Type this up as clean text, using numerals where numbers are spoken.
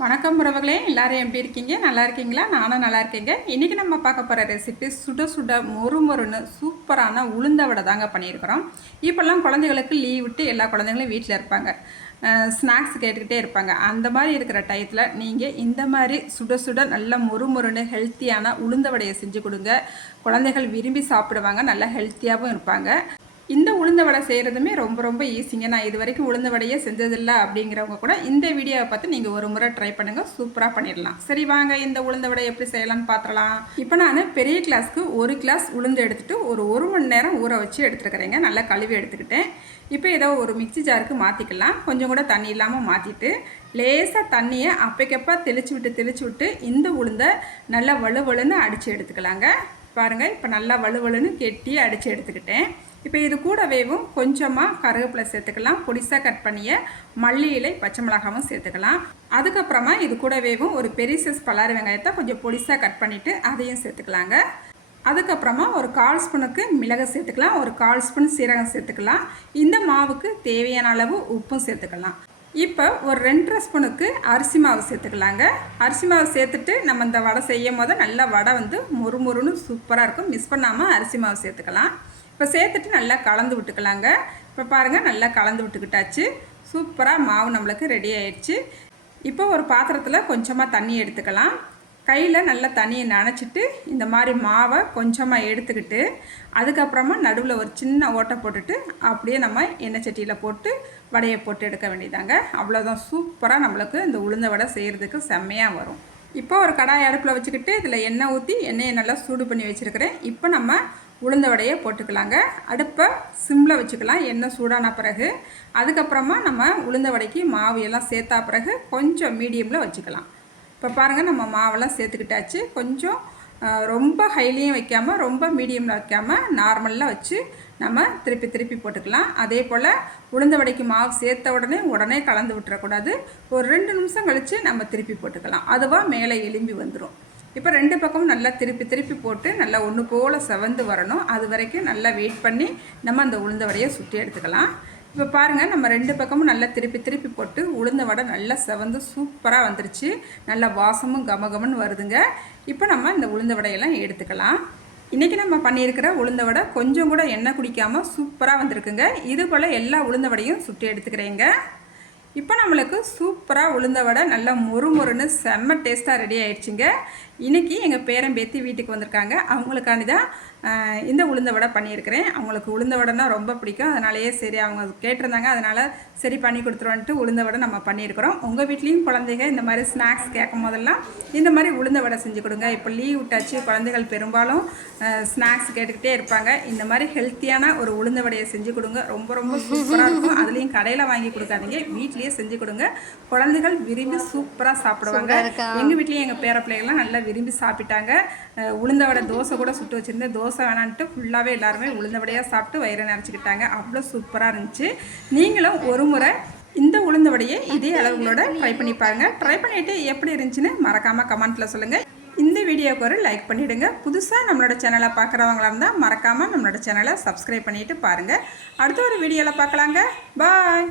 வணக்கம் உறவுகளே, எல்லாரும் எப்படி இருக்கீங்க? நல்லா இருக்கீங்களா? நானும் நல்லா இருக்கேங்க. இன்றைக்கி நம்ம பார்க்க போகிற ரெசிபி சுட சுட மொறு மொறுன்னு சூப்பரான உளுந்த வடை தாங்க பண்ணியிருக்கிறோம். இப்போல்லாம் குழந்தைகளுக்கு லீவ் விட்டு எல்லா குழந்தைங்களும் வீட்டில் இருப்பாங்க. ஸ்நாக்ஸ் கேட்டுக்கிட்டே இருப்பாங்க. அந்த மாதிரி இருக்கிற டயத்தில் நீங்கள் இந்த மாதிரி சுட சுட நல்ல மொறு மொறுன்னு ஹெல்த்தியான உளுந்த வடையை செஞ்சு கொடுங்க. குழந்தைகள் விரும்பி சாப்பிடுவாங்க, நல்லா ஹெல்த்தியாகவும் இருப்பாங்க. இந்த உளுந்த வடை செய்கிறதுமே ரொம்ப ரொம்ப ஈஸிங்க. நான் இது வரைக்கும் உளுந்த வடையே செஞ்சதில்லை அப்படிங்கிறவங்க கூட இந்த வீடியோவை பார்த்து நீங்கள் ஒரு முறை ட்ரை பண்ணுங்கள், சூப்பராக பண்ணிடலாம். சரி வாங்க, இந்த உளுந்த வடை எப்படி செய்யலாம்னு பார்த்துடலாம். இப்போ நான் பெரிய கிளாஸ்க்கு 1 கிளாஸ் உளுந்து எடுத்துகிட்டு ஒரு மணி நேரம் ஊற வச்சு எடுத்துருக்கிறேங்க. நல்லா கழுவி எடுத்துக்கிட்டேன். இப்போ ஏதோ ஒரு மிக்சி ஜாருக்கு மாற்றிக்கலாம். கொஞ்சம் கூட தண்ணி இல்லாமல் மாற்றிட்டு லேசாக தண்ணியை அப்பைக்கப்போ தெளித்து விட்டு இந்த உளுந்தை நல்லா வலுவலுன்னு அடித்து எடுத்துக்கலாங்க. பாருங்கள், இப்போ நல்லா வலுவலுன்னு கெட்டி அடித்து எடுத்துக்கிட்டேன். இப்போ இது கூடவேவும் கொஞ்சமாக கருவேப்பிலை சேர்த்துக்கலாம். பொடிசாக கட் பண்ணிய மல்லி இலை, பச்சை மிளகாவும் சேர்த்துக்கலாம். அதுக்கப்புறமா இது கூடவேவும் ஒரு பெரிய சைஸ் பல்லாரி வெங்காயத்தை கொஞ்சம் பொடிசாக கட் பண்ணிவிட்டு அதையும் சேர்த்துக்கலாங்க. அதுக்கப்புறமா ஒரு 1/4 ஸ்பூனுக்கு மிளகு சேர்த்துக்கலாம். ஒரு 1/4 ஸ்பூன் சீரகம் சேர்த்துக்கலாம். இந்த மாவுக்கு தேவையான அளவு உப்பும் சேர்த்துக்கலாம். இப்போ ஒரு 2.5 ஸ்பூனுக்கு அரிசி மாவு சேர்த்துக்கலாங்க. அரிசி மாவு சேர்த்துட்டு நம்ம இந்த வடை செய்யும் போது நல்லா வடை வந்து மொறுமொறுன்னு சூப்பராக இருக்கும். மிஸ் பண்ணாமல் அரிசி மாவு சேர்த்துக்கலாம். இப்போ சேர்த்துட்டு நல்லா கலந்து விட்டுக்கலாங்க. இப்போ பாருங்கள், நல்லா கலந்து விட்டுக்கிட்டாச்சு. சூப்பராக மாவு நம்மளுக்கு ரெடி ஆயிடுச்சு. இப்போ ஒரு பாத்திரத்தில் கொஞ்சமாக தண்ணி எடுத்துக்கலாம். கையில் நல்லா தண்ணியை நனைச்சிட்டு இந்த மாதிரி மாவை கொஞ்சமாக எடுத்துக்கிட்டு அதுக்கப்புறமா நடுவில் ஒரு சின்ன ஓட்டை போட்டுட்டு அப்படியே நம்ம எண்ணெய் சட்டியில் போட்டு வடையை போட்டு எடுக்க வேண்டியதாங்க. அவ்வளோதான், சூப்பராக நம்மளுக்கு இந்த உளுந்த வடை செய்கிறதுக்கு செம்மையாக வரும். இப்போ ஒரு கடாய் அடுப்பில் வச்சுக்கிட்டு இதில் எண்ணெய் ஊற்றி எண்ணெயை நல்லா சூடு பண்ணி வச்சுருக்கிறேன். இப்போ நம்ம உளுந்த வடையை போட்டுக்கலாங்க. அடுப்பை சிம்மில் வச்சுக்கலாம் எண்ணெய் சூடான பிறகு. அதுக்கப்புறமா நம்ம உளுந்த வடைக்கு மாவு எல்லாம் சேர்த்தா பிறகு கொஞ்சம் மீடியமில் வச்சுக்கலாம். இப்போ பாருங்கள், நம்ம மாவெல்லாம் சேர்த்துக்கிட்டாச்சு. கொஞ்சம் ரொம்ப ஹைலியும் வைக்காமல் ரொம்ப மீடியமில் வைக்காமல் நார்மலில் வச்சு நம்ம திருப்பி போட்டுக்கலாம். அதே போல் உளுந்த வடைக்கு மாவு சேர்த்த உடனே கலந்து விட்டுறக்கூடாது. ஒரு 2 நிமிஷம் கழித்து நம்ம திருப்பி போட்டுக்கலாம். அதுவாக மேலே எலும்பி வந்துடும். இப்போ 2 பக்கமும் நல்லா திருப்பி போட்டு நல்லா ஒன்று போல் செவந்து வரணும். அது வரைக்கும் நல்லா வெயிட் பண்ணி நம்ம அந்த உளுந்த வடையை சுற்றி எடுத்துக்கலாம். இப்போ பாருங்கள், நம்ம 2 பக்கமும் நல்லா திருப்பி போட்டு உளுந்த வடை நல்லா செவந்து சூப்பராக வந்துருச்சு. நல்லா வாசமும் கமகமன்னு வருதுங்க. இப்போ நம்ம இந்த உளுந்த வடையெல்லாம் எடுத்துக்கலாம். இன்றைக்கி நம்ம பண்ணியிருக்கிற உளுந்த வடை கொஞ்சம் கூட எண்ணெய் குடிக்காமல் சூப்பராக வந்திருக்குங்க. இது போல் எல்லா உளுந்த வடையும் சுட்டி எடுத்துக்கிறேங்க. இப்போ நம்மளுக்கு சூப்பராக உளுந்த வடை நல்லா மொறுன்னு செம்ம டேஸ்ட்டாக ரெடி ஆகிடுச்சிங்க. இன்றைக்கி எங்கள் பேரம்பேத்தி வீட்டுக்கு வந்திருக்காங்க. அவங்களுக்காண்டி தான் இந்த உளுந்த வடை பண்ணியிருக்கிறேன். அவங்களுக்கு உளுந்த வடைனா ரொம்ப பிடிக்கும். அதனாலேயே சரி அவங்க கேட்டிருந்தாங்க, அதனால் சரி பண்ணி கொடுத்துருவோன்ட்டு உளுந்த வடை நம்ம பண்ணியிருக்கிறோம். உங்கள் வீட்லேயும் குழந்தைங்க இந்த மாதிரி ஸ்நாக்ஸ் கேட்கும் போதெல்லாம் இந்த மாதிரி உளுந்த வடை செஞ்சு கொடுங்க. இப்போ லீவ் விட்டாச்சு, குழந்தைகள் பெரும்பாலும் ஸ்நாக்ஸ் கேட்டுக்கிட்டே இருப்பாங்க. இந்த மாதிரி ஹெல்த்தியான ஒரு உளுந்த வடையை செஞ்சு கொடுங்க. ரொம்ப சூப்பராக இருக்கும். அதுலேயும் கடையில் வாங்கி கொடுக்காதீங்க, வீட்லேயே செஞ்சு கொடுங்க. குழந்தைகள் விரும்பி சூப்பராக சாப்பிடுவாங்க. எங்கள் வீட்லேயும் எங்கள் பேர பிள்ளைகள்லாம் நல்லா விரும்பி சாப்பிட்டாங்க. உளுந்த வடை தோசை கூட சுட்டு வச்சுருந்தேன். தோசை வேணான்ட்டு ஃபுல்லாகவே எல்லாருமே உளுந்த வடையாக சாப்பிட்டு வயிறை நினச்சிக்கிட்டாங்க. அவ்வளோ சூப்பராக இருந்துச்சு. நீங்களும் ஒரு முறை இந்த உளுந்த வடையை இதே அளவுகளோட ட்ரை பண்ணி பாருங்கள். ட்ரை பண்ணிவிட்டு எப்படி இருந்துச்சுன்னு மறக்காமல் கமெண்ட்டில் சொல்லுங்கள். இந்த வீடியோவுக்கு ஒரு லைக் பண்ணிவிடுங்க. புதுசாக நம்மளோட சேனலை பார்க்குறவங்களா இருந்தால் மறக்காமல் நம்மளோட சேனலை சப்ஸ்கிரைப் பண்ணிவிட்டு பாருங்கள். அடுத்த ஒரு வீடியோவில் பார்க்கலாங்க. பாய்.